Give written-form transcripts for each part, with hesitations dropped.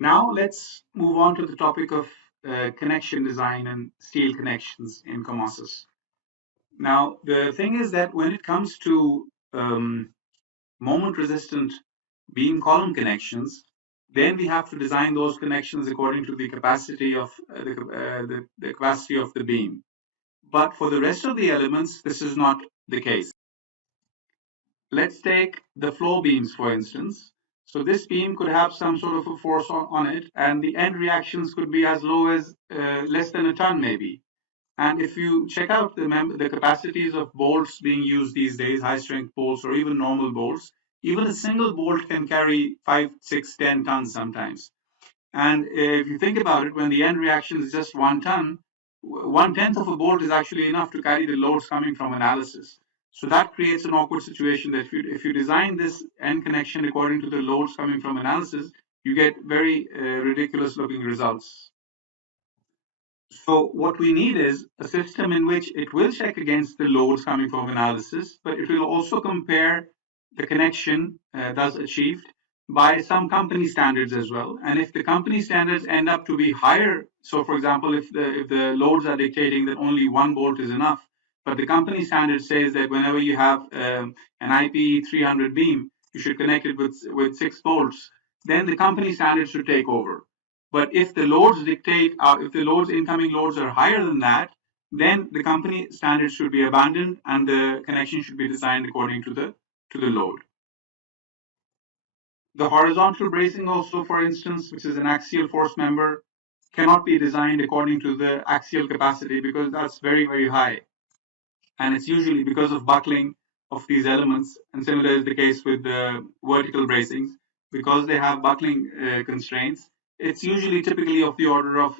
Now let's move on to the topic of connection design and steel connections in Comosys. Now, the thing is that when it comes to moment resistant beam column connections, then we have to design those connections according to the capacity of the capacity of the beam. But for the rest of the elements, this is not the case. Let's take the flow beams, for instance. So this beam could have some sort of a force on it, and the end reactions could be as low as less than a ton, maybe. And if you check out the capacities of bolts being used these days, high strength bolts or even normal bolts, even a single bolt can carry 5, 6, 10 tons sometimes. And if you think about it, when the end reaction is just 1 ton, 1/10 of a bolt is actually enough to carry the loads coming from analysis. So that creates an awkward situation that if you design this end connection according to the loads coming from analysis, you get very ridiculous looking results. So what we need is a system in which it will check against the loads coming from analysis, but it will also compare the connection thus achieved by some company standards as well. And if the company standards end up to be higher, so for example, if the loads are dictating that only one bolt is enough, but the company standard says that whenever you have an IP 300 beam, you should connect it with 6 bolts, then the company standards should take over. But if the loads dictate, if the loads, incoming loads are higher than that, then the company standards should be abandoned and the connection should be designed according to the load. The horizontal bracing also, for instance, which is an axial force member, cannot be designed according to the axial capacity because that's very, very high. And it's usually because of buckling of these elements, and similar is the case with the vertical bracings, because they have buckling constraints. It's usually typically of the order of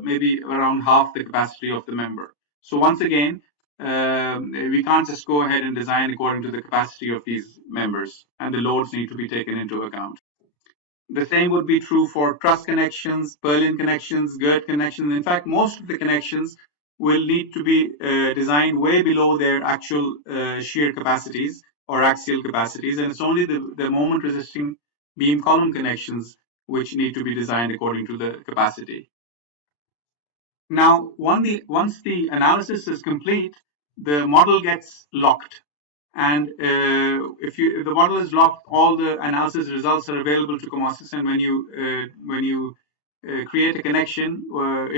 maybe around half the capacity of the member. So once again, we can't just go ahead and design according to the capacity of these members, and the loads need to be taken into account. The same would be true for truss connections, purlin connections, girth connections. In fact, most of the connections will need to be designed way below their actual shear capacities or axial capacities, and it's only the moment resisting beam column connections which need to be designed according to the capacity. Now, once the analysis is complete, the model gets locked. And if the model is locked, all the analysis results are available to Comosys. And when you create a connection,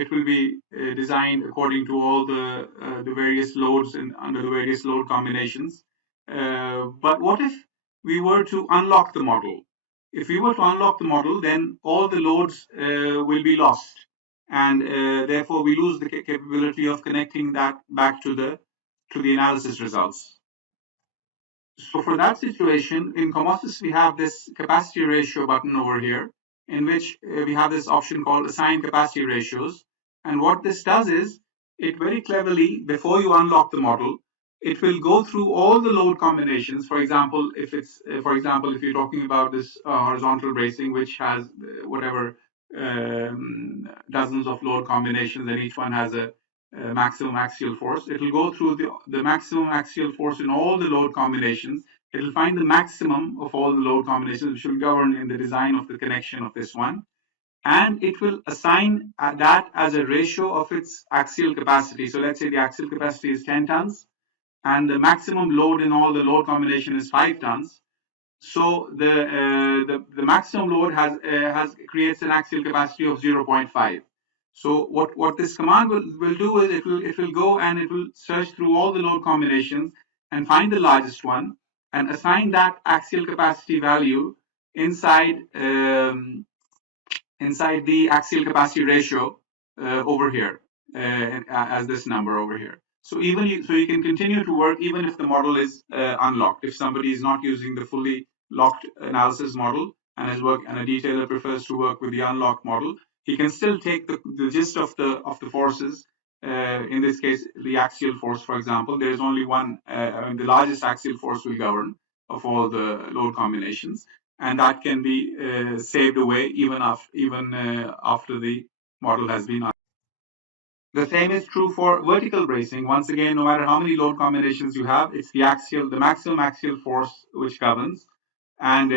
it will be designed according to all the various loads and under the various load combinations. But what if we were to unlock the model? If we were to unlock the model, then all the loads will be lost, and therefore we lose the capability of connecting that back to the analysis results. So for that situation, in Comosys, we have this capacity ratio button over here, in which we have this option called assign capacity ratios. And what this does is, it very cleverly, before you unlock the model, it will go through all the load combinations. For example, if you're talking about this horizontal bracing, which has whatever dozens of load combinations, and each one has a maximum axial force. It will go through the maximum axial force in all the load combinations. It will find the maximum of all the load combinations, which will govern in the design of the connection of this one. And it will assign that as a ratio of its axial capacity. So let's say the axial capacity is 10 tons, and the maximum load in all the load combination is 5 tons. So the maximum load has creates an axial capacity of 0.5. So what this command will do is it will go and it will search through all the load combinations and find the largest one and assign that axial capacity value inside inside the axial capacity ratio over here as this number over here. So you can continue to work even if the model is unlocked. If somebody is not using the fully locked analysis model and a detailer prefers to work with the unlocked model, he can still take the gist of the forces. In this case, the axial force, for example, there is only one. The largest axial force will govern of all the load combinations, and that can be saved away even after the model has been. The same is true for vertical bracing. Once again, no matter how many load combinations you have, it's the maximum axial force which governs. And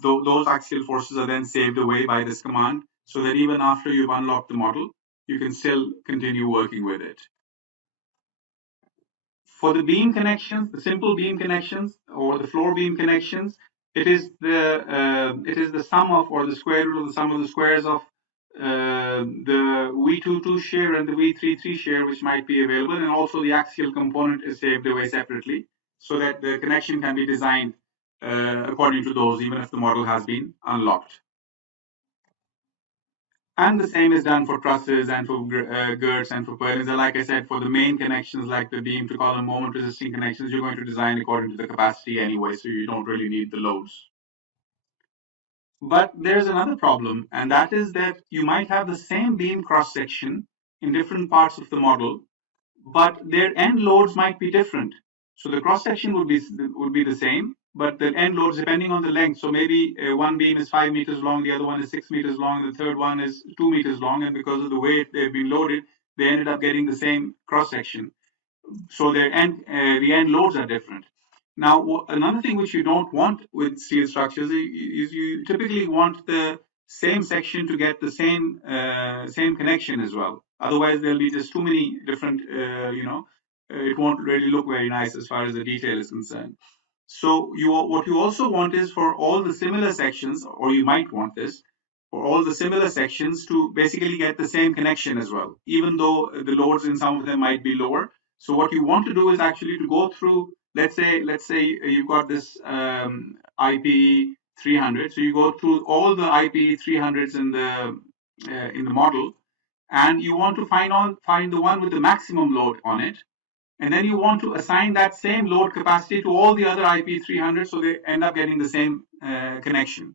those axial forces are then saved away by this command, so that even after you've unlocked the model, you can still continue working with it. For the beam connections, the simple beam connections or the floor beam connections, it is the sum of, or the square root of the sum of the squares of the V22 shear and the V33 shear, which might be available, and also the axial component is saved away separately, so that the connection can be designed according to those, even if the model has been unlocked. And the same is done for trusses and for girts and for purlins. And like I said, for the main connections like the beam to column moment resisting connections, you're going to design according to the capacity anyway, so you don't really need the loads. But there's another problem, and that is that you might have the same beam cross section in different parts of the model, but their end loads might be different. So the cross section would be the same, but the end loads depending on the length. So maybe one beam is 5 meters long, the other one is 6 meters long, and the third one is 2 meters long, and because of the way they've been loaded, they ended up getting the same cross section. So the end loads are different. Now, another thing which you don't want with steel structures is you typically want the same section to get the same connection as well. Otherwise, there'll be just too many different, it won't really look very nice as far as the detail is concerned. So what you also want is for all the similar sections, or you might want this, for all the similar sections to basically get the same connection as well, even though the loads in some of them might be lower. So what you want to do is actually to go through, let's say you've got this IPE 300. So you go through all the IPE 300s in the model, and you want to find the one with the maximum load on it, and then you want to assign that same load capacity to all the other IP 300, so they end up getting the same connection.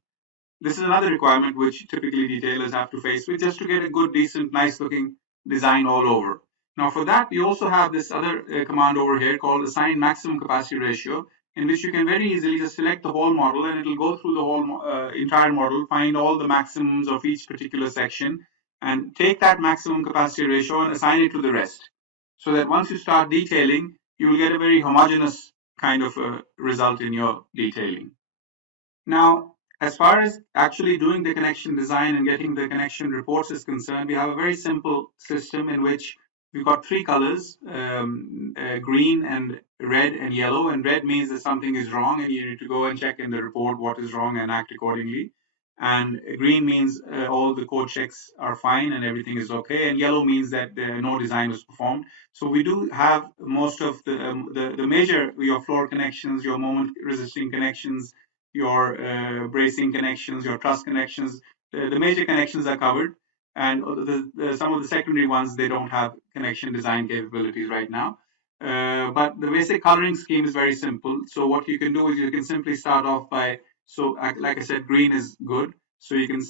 This is another requirement which typically detailers have to face with, just to get a good, decent, nice looking design all over. Now for that, you also have this other command over here called assign maximum capacity ratio, in which you can very easily just select the whole model, and it'll go through the whole entire model, find all the maximums of each particular section, and take that maximum capacity ratio and assign it to the rest, so that once you start detailing, you will get a very homogeneous kind of a result in your detailing. Now, as far as actually doing the connection design and getting the connection reports is concerned, we have a very simple system in which we've got three colors, green and red and yellow. And red means that something is wrong and you need to go and check in the report what is wrong and act accordingly. And green means all the code checks are fine and everything is okay. And yellow means that no design was performed. So we do have most of the major, your floor connections, your moment resisting connections, your bracing connections, your truss connections. The major connections are covered, and some of the secondary ones, they don't have connection design capabilities right now. But the basic coloring scheme is very simple. So what you can do is you can simply start off by, so like I said, green is good. So you can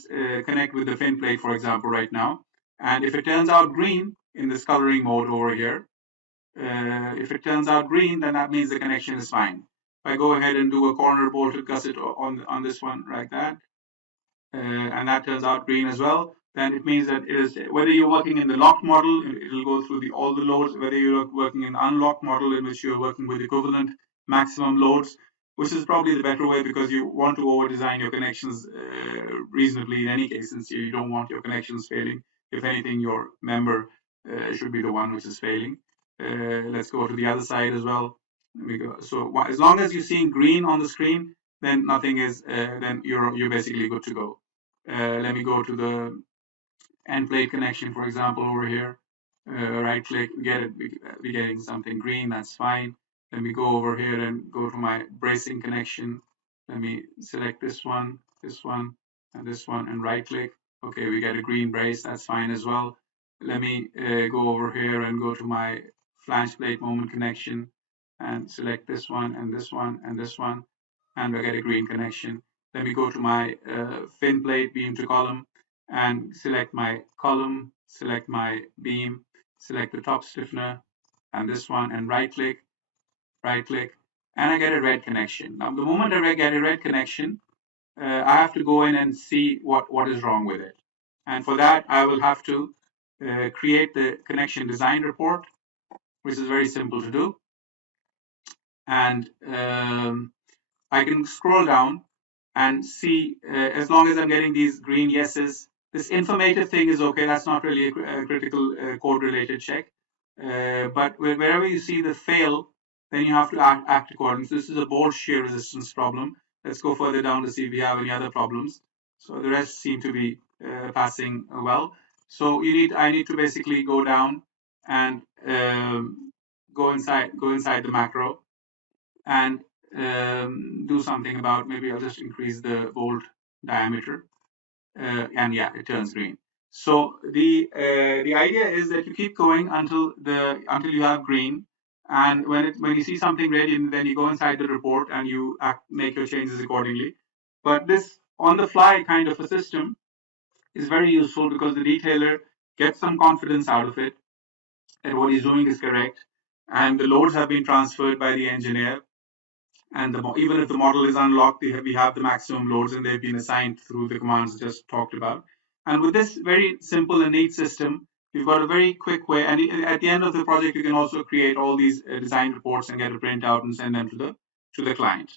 connect with the fin plate, for example, right now. And if it turns out green in this coloring mode over here, if it turns out green, then that means the connection is fine. If I go ahead and do a corner bolted gusset on this one like that, and that turns out green as well, then it means that it is, whether you're working in the locked model, it'll go through all the loads, whether you're working in the unlocked model in which you're working with equivalent maximum loads, which is probably the better way because you want to over design your connections reasonably in any case, since you don't want your connections failing. If anything, your member should be the one which is failing. Let's go to the other side as well. So as long as you're seeing green on the screen, then nothing is, then you're basically good to go. Let me go to the end plate connection, for example, over here. Right click, we get it, we're getting something green, that's fine. Let me go over here and go to my bracing connection. Let me select this one, and this one, and right click. Okay, we get a green brace, that's fine as well. Let me go over here and go to my flange plate moment connection and select this one, and this one, and this one, and we get a green connection. Let me go to my fin plate beam to column and select my column, select my beam, select the top stiffener and this one, and right click, and I get a red connection. Now, the moment I get a red connection, I have to go in and see what is wrong with it. And for that, I will have to create the connection design report, which is very simple to do. And I can scroll down and see, as long as I'm getting these green yeses, this informative thing is okay. That's not really a critical code related check. But wherever you see the fail, then you have to act accordingly. So this is a bolt shear resistance problem. Let's go further down to see if we have any other problems. So the rest seem to be passing well. So I need to basically go down and go inside the macro and do something about, maybe I'll just increase the bolt diameter, and yeah, it turns green. So the idea is that you keep going until you have green, and when you see something red, then you go inside the report and you make your changes accordingly. But this on the fly kind of a system is very useful because the detailer gets some confidence out of it that what he's doing is correct, and the loads have been transferred by the engineer, and even if the model is unlocked, we have the maximum loads and they've been assigned through the commands just talked about. And with this very simple and neat system, you've got a very quick way. And at the end of the project, you can also create all these design reports and get a printout and send them to the client.